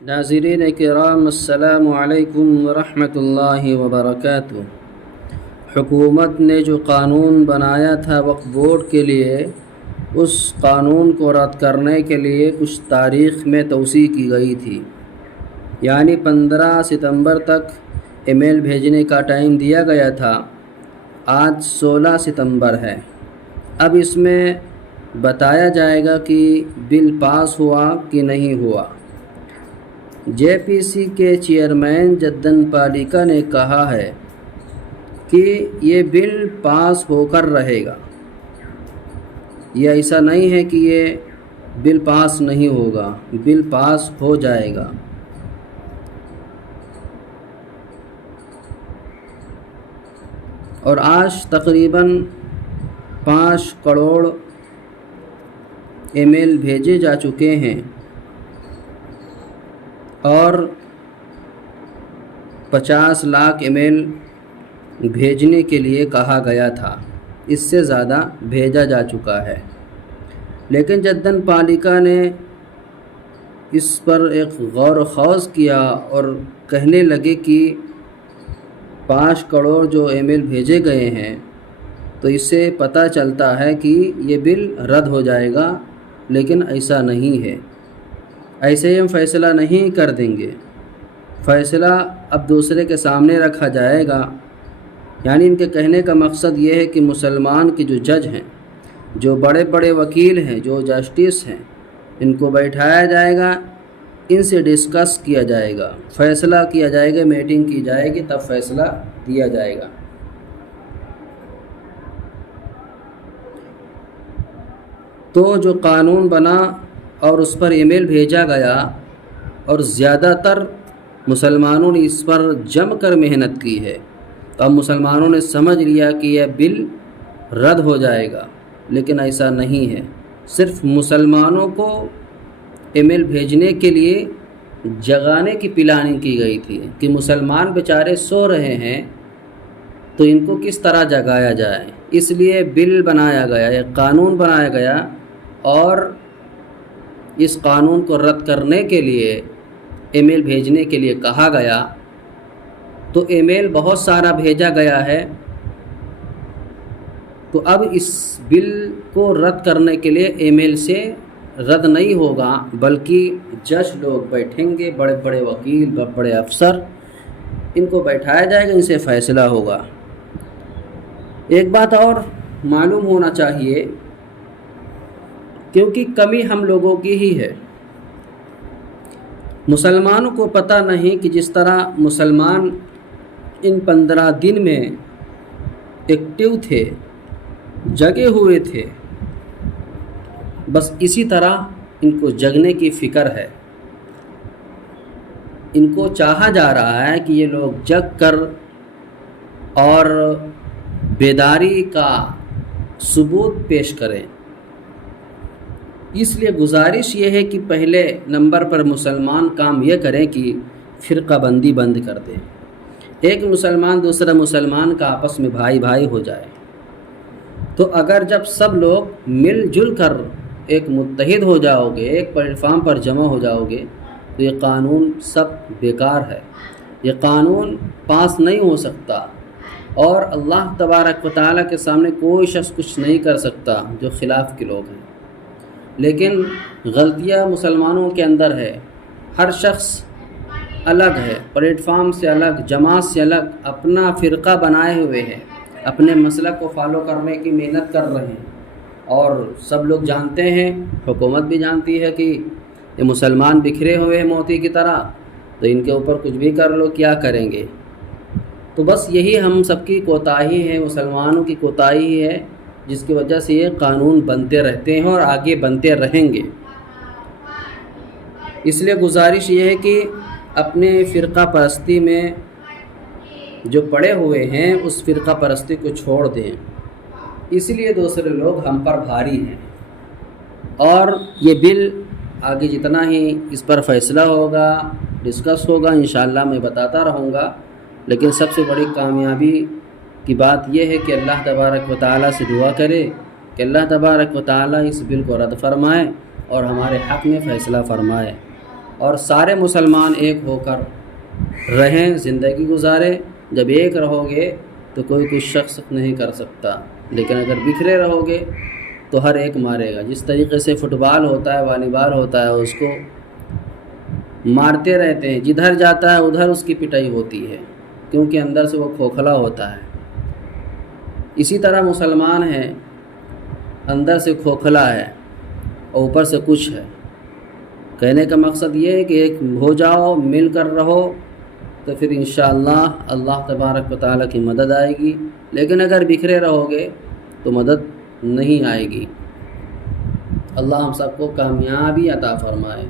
ناظرین کرام السلام علیکم ورحمۃ اللہ وبرکاتہ۔ حکومت نے جو قانون بنایا تھا وقف بورڈ کے لیے، اس قانون کو رد کرنے کے لیے کچھ تاریخ میں توسیع کی گئی تھی، یعنی 15 ستمبر تک ای میل بھیجنے کا ٹائم دیا گیا تھا۔ آج 16 ستمبر ہے۔ اب اس میں بتایا جائے گا کہ بل پاس ہوا کہ نہیں ہوا۔ جے پی سی کے چیئرمین جدن پالیکا نے کہا ہے کہ یہ بل پاس ہو کر رہے گا۔ یہ ایسا نہیں ہے کہ یہ بل پاس نہیں ہوگا، بل پاس ہو جائے گا۔ اور آج تقریباً 5 کروڑ ای میل بھیجے جا چکے ہیں اور 50 لاکھ ای میل بھیجنے کے لیے کہا گیا تھا، اس سے زیادہ بھیجا جا چکا ہے۔ لیکن جدن پالیکا نے اس پر ایک غور و خوض کیا اور کہنے لگے کہ 5 کروڑ جو ای میل بھیجے گئے ہیں تو اس سے پتہ چلتا ہے کہ یہ بل رد ہو جائے گا، لیکن ایسا نہیں ہے۔ ایسے ہی ہم فیصلہ نہیں کر دیں گے، فیصلہ اب دوسرے کے سامنے رکھا جائے گا۔ یعنی ان کے کہنے کا مقصد یہ ہے کہ مسلمان کے جو جج ہیں، جو بڑے بڑے وکیل ہیں، جو جسٹس ہیں، ان کو بیٹھایا جائے گا، ان سے ڈسکس کیا جائے گا، فیصلہ کیا جائے گا، میٹنگ کی جائے گی، تب فیصلہ دیا جائے گا۔ تو جو قانون بنا اور اس پر ای میل بھیجا گیا اور زیادہ تر مسلمانوں نے اس پر جم کر محنت کی ہے، تو اب مسلمانوں نے سمجھ لیا کہ یہ بل رد ہو جائے گا، لیکن ایسا نہیں ہے۔ صرف مسلمانوں کو ای میل بھیجنے کے لیے جگانے کی پلاننگ کی گئی تھی کہ مسلمان بیچارے سو رہے ہیں تو ان کو کس طرح جگایا جائے، اس لیے بل بنایا گیا، ایک قانون بنایا گیا اور اس قانون کو رد کرنے کے لیے ای میل بھیجنے کے لیے کہا گیا۔ تو ای میل بہت سارا بھیجا گیا ہے، تو اب اس بل کو رد کرنے کے لیے ای میل سے رد نہیں ہوگا، بلکہ جج لوگ بیٹھیں گے، بڑے بڑے وکیل، بڑے بڑے افسر، ان کو بیٹھایا جائے گا، ان سے فیصلہ ہوگا۔ ایک بات اور معلوم ہونا چاہیے، کیونکہ کمی ہم لوگوں کی ہی ہے۔ مسلمانوں کو پتہ نہیں کہ جس طرح مسلمان ان 15 دن میں ایکٹیو تھے، جگے ہوئے تھے، بس اسی طرح ان کو جگنے کی فکر ہے۔ ان کو چاہا جا رہا ہے کہ یہ لوگ جگ کر اور بیداری کا ثبوت پیش کریں۔ اس لیے گزارش یہ ہے کہ پہلے نمبر پر مسلمان کام یہ کریں کہ فرقہ بندی بند کر دیں، ایک مسلمان دوسرا مسلمان کا آپس میں بھائی بھائی ہو جائے۔ تو اگر جب سب لوگ مل جل کر ایک متحد ہو جاؤ گے، ایک پلیٹ فارم پر جمع ہو جاؤ گے، تو یہ قانون سب بیکار ہے، یہ قانون پاس نہیں ہو سکتا، اور اللہ تبارک و تعالیٰ کے سامنے کوئی شخص کچھ نہیں کر سکتا جو خلاف کے لوگ ہیں۔ لیکن غلطیاں مسلمانوں کے اندر ہے، ہر شخص الگ ہے، پلیٹ فارم سے الگ، جماعت سے الگ، اپنا فرقہ بنائے ہوئے ہے، اپنے مسلک کو فالو کرنے کی محنت کر رہے ہیں، اور سب لوگ جانتے ہیں، حکومت بھی جانتی ہے کہ یہ مسلمان بکھرے ہوئے ہیں موتی کی طرح، تو ان کے اوپر کچھ بھی کر لو، کیا کریں گے۔ تو بس یہی ہم سب کی کوتاہی ہے، مسلمانوں کی کوتاہی ہے، جس کی وجہ سے یہ قانون بنتے رہتے ہیں اور آگے بنتے رہیں گے۔ اس لیے گزارش یہ ہے کہ اپنے فرقہ پرستی میں جو پڑے ہوئے ہیں اس فرقہ پرستی کو چھوڑ دیں، اس لیے دوسرے لوگ ہم پر بھاری ہیں، اور یہ بل آگے جتنا ہی اس پر فیصلہ ہوگا، ڈسکس ہوگا، انشاءاللہ میں بتاتا رہوں گا۔ لیکن سب سے بڑی کامیابی کی بات یہ ہے کہ اللہ تبارک و تعالیٰ سے دعا کرے کہ اللہ تبارک و تعالیٰ اس بل کو رد فرمائے اور ہمارے حق میں فیصلہ فرمائے۔ اور سارے مسلمان ایک ہو کر رہیں، زندگی گزاریں۔ جب ایک رہو گے تو کوئی کچھ شخص نہیں کر سکتا، لیکن اگر بکھرے رہو گے تو ہر ایک مارے گا۔ جس طریقے سے فٹ بال ہوتا ہے، والی بال ہوتا ہے، اس کو مارتے رہتے ہیں، جدھر جاتا ہے ادھر اس کی پٹائی ہوتی ہے، کیونکہ اندر سے وہ کھوکھلا ہوتا ہے۔ اسی طرح مسلمان ہے، اندر سے کھوکھلا ہے اور اوپر سے کچھ ہے۔ کہنے کا مقصد یہ ہے کہ ایک ہو جاؤ، مل کر رہو، تو پھر انشاءاللہ اللہ تبارک و تعالیٰ کی مدد آئے گی۔ لیکن اگر بکھرے رہو گے تو مدد نہیں آئے گی۔ اللہ ہم سب کو کامیابی عطا فرمائے۔